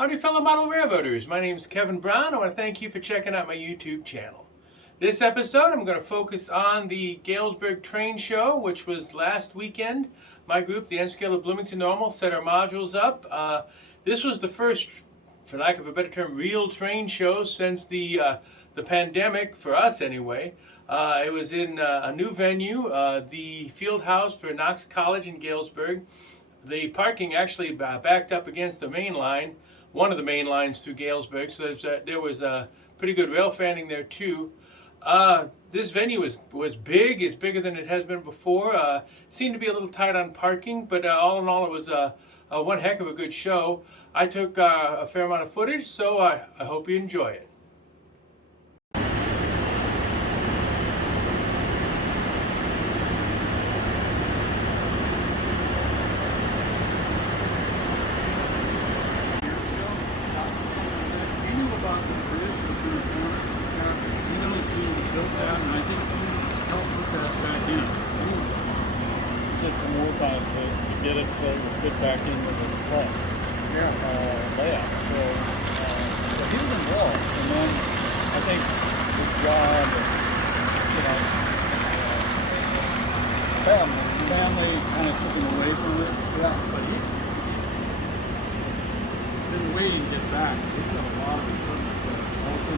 Howdy fellow model railroaders, my name is Kevin Brown. I want to thank you for checking out my YouTube channel. This episode I'm going to focus on the Galesburg train show, which was last weekend. My group, the N-Scale of Bloomington Normal, set our modules up. This was the first, for lack of a better term, real train show since the pandemic, for us anyway. It was in a new venue, the field house for Knox College in Galesburg. The parking actually backed up against the main line, one of the main lines through Galesburg, so there was a pretty good rail fanning there too. This venue was big. It's bigger than it has been before. Seemed to be a little tight on parking, but all in all, it was one heck of a good show. I took a fair amount of footage, so I hope you enjoy it. And I think you helped put that back in. Did some work on it to get it so it would fit back into the layout. So he was involved, and then I think his job, family kind of took him away from it. Yeah. But he's been waiting to get back. He's got a lot of equipment that also.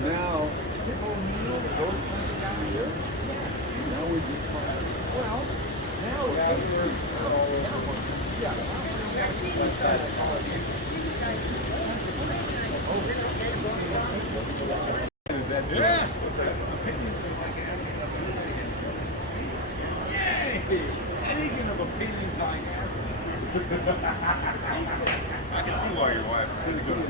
Now, those things down here, now we just find, well, now we're out here, yeah. Yeah. Yay! Speaking of opinions like I can see why your wife is good.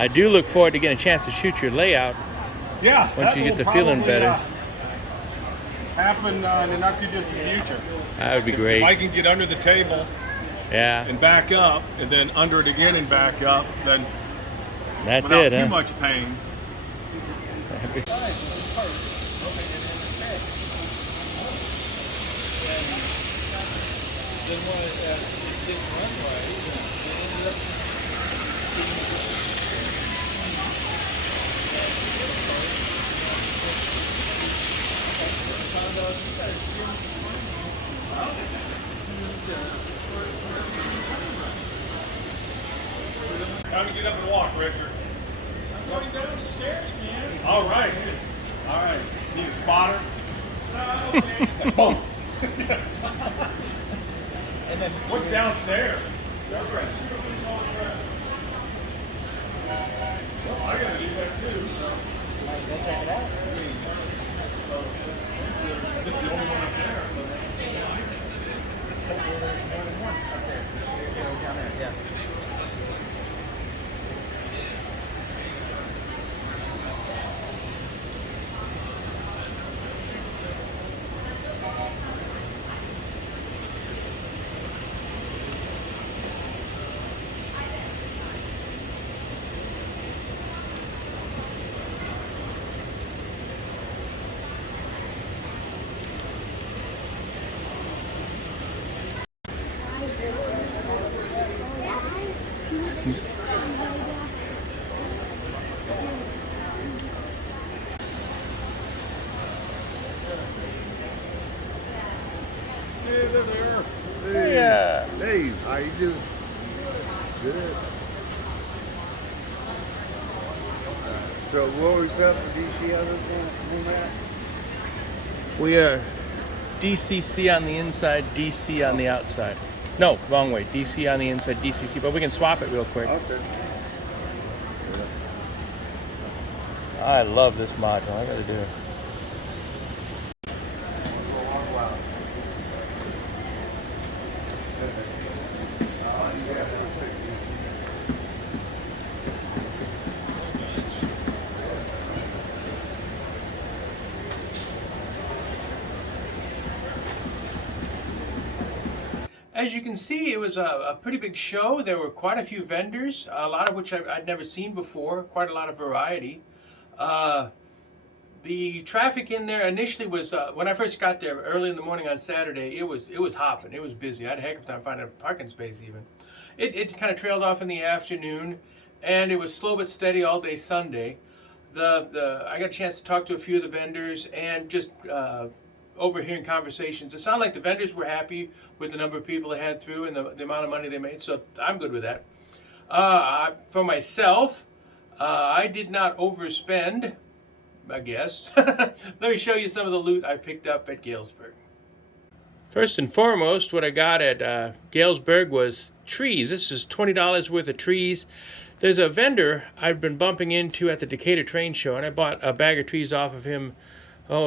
I do look forward to getting a chance to shoot your layout Yeah. once you get the feeling better. Happen in the not too distant future. That would be If great. I can get under the table Yeah, and back up, and then under it again and back up, then that's without it, too huh? much pain. Time to get up and walk, Richard. I'm going down the stairs, man. All right. All right. Need a spotter? Okay. Boom. And then what's downstairs? That's right. Well, I gotta do that too, so. Might as well check it out. This is the only one up there. There's more than one up there. Down there, yeah. Hey there. Hey, Hey, how you doing? Good. So what was up with DC other than that? we are DCC on the inside, DC on the outside. No, wrong way. DC on the inside, DCC. But we can swap it real quick. Okay. I love this module. I gotta do it. As you can see, it was a pretty big show. There were quite a few vendors, a lot of which I'd never seen before, quite a lot of variety. The traffic in there initially was, when I first got there early in the morning on Saturday, it was hopping, it was busy. I had a heck of a time finding a parking space even. It kind of trailed off in the afternoon, and it was slow but steady all day Sunday. I got a chance to talk to a few of the vendors and just overhearing conversations. It sounded like the vendors were happy with the number of people they had through and the amount of money they made, so I'm good with that. For myself, I did not overspend, I guess. Let me show you some of the loot I picked up at Galesburg. First and foremost, what I got at Galesburg was trees. This is $20 worth of trees. There's a vendor I've been bumping into at the Decatur Train Show, and I bought a bag of trees off of him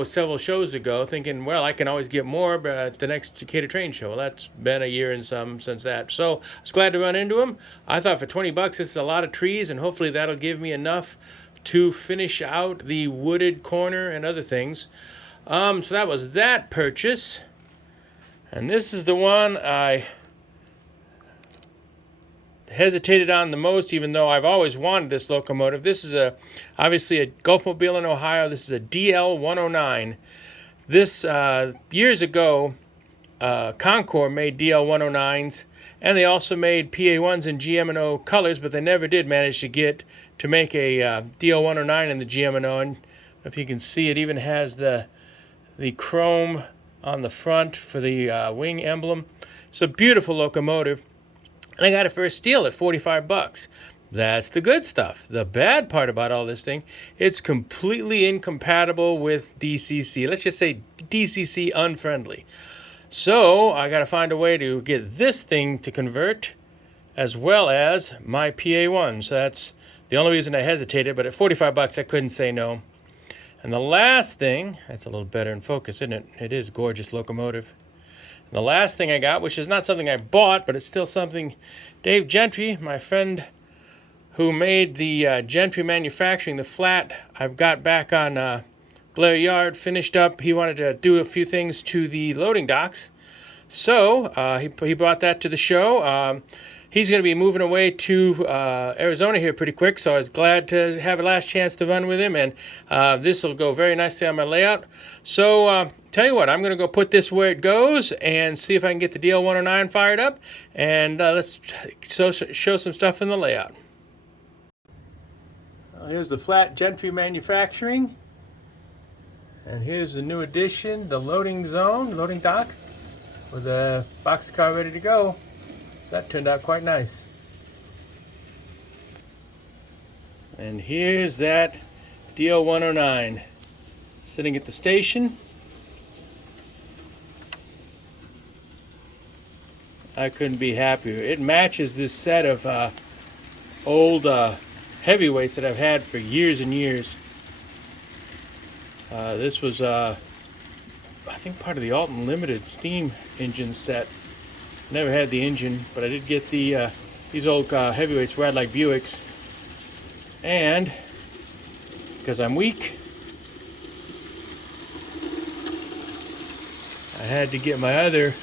several shows ago, thinking, well, I can always get more at the next Decatur Train Show. Well, that's been a year and some since that. So I was glad to run into him. I thought for 20 bucks, this is a lot of trees, and hopefully that'll give me enough to finish out the wooded corner and other things. So that was that purchase. And this is the one I hesitated on the most, even though I've always wanted this locomotive. This is obviously a Gulfmobile in Ohio. This is a DL109. This years ago, Concord made DL109s, and they also made PA1s in GM&O colors, but they never did manage to get to make a DL109 in the GM&O. And if you can see, it even has the chrome on the front for the wing emblem. It's a beautiful locomotive. And I got it for a steal at 45 bucks. That's the good stuff. The bad part about all this thing, it's completely incompatible with DCC. Let's just say DCC unfriendly. So I got to find a way to get this thing to convert as well as my PA1. So that's the only reason I hesitated, but at 45 bucks I couldn't say no. And the last thing, that's a little better in focus, isn't it? It is a gorgeous locomotive. The last thing I got, which is not something I bought, but it's still something Dave Gentry, my friend who made the Gentry Manufacturing, the flat I've got back on Blair Yard, finished up. He wanted to do a few things to the loading docks. So he brought that to the show. He's going to be moving away to Arizona here pretty quick, so I was glad to have a last chance to run with him, and this will go very nicely on my layout. So tell you what, I'm going to go put this where it goes and see if I can get the DL109 fired up, and let's show some stuff in the layout. Here's the flat Gentry Manufacturing, and here's the new addition, the loading zone, loading dock, with a boxcar ready to go. That turned out quite nice. And here's that DL109 sitting at the station. I couldn't be happier. It matches this set of old heavyweights that I've had for years and years. This was I think part of the Alton Limited steam engine set. Never had the engine, but I did get the these old heavyweights ride like Buicks, and because I'm weak, I had to get my other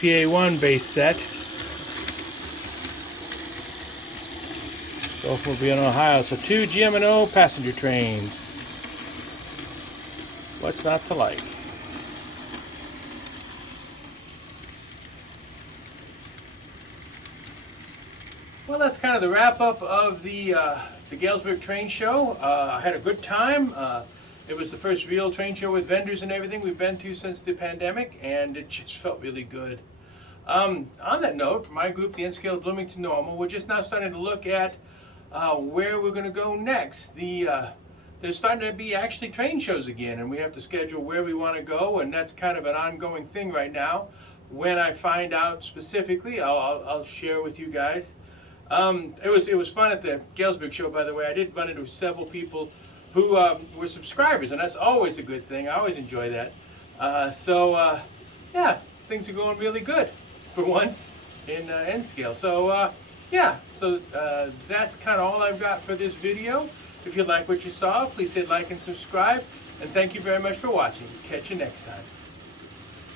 PA1 base set. Both will be in Ohio, so 2 GM&O passenger trains. What's not to like? Well, that's kind of the wrap-up of the Galesburg train show. I had a good time. It was the first real train show with vendors and everything we've been to since the pandemic, and it just felt really good. On that note, my group, the N-Scale of Bloomington Normal, we're just now starting to look at where we're going to go next. There's starting to be actually train shows again, and we have to schedule where we want to go, and that's kind of an ongoing thing right now. When I find out specifically, I'll share with you guys. It was fun at the Galesburg show, by the way. I did run into several people who were subscribers, and that's always a good thing. I always enjoy that. Yeah, things are going really good for once in N-Scale. So that's kind of all I've got for this video. If you like what you saw, please hit like and subscribe, and thank you very much for watching. Catch you next time.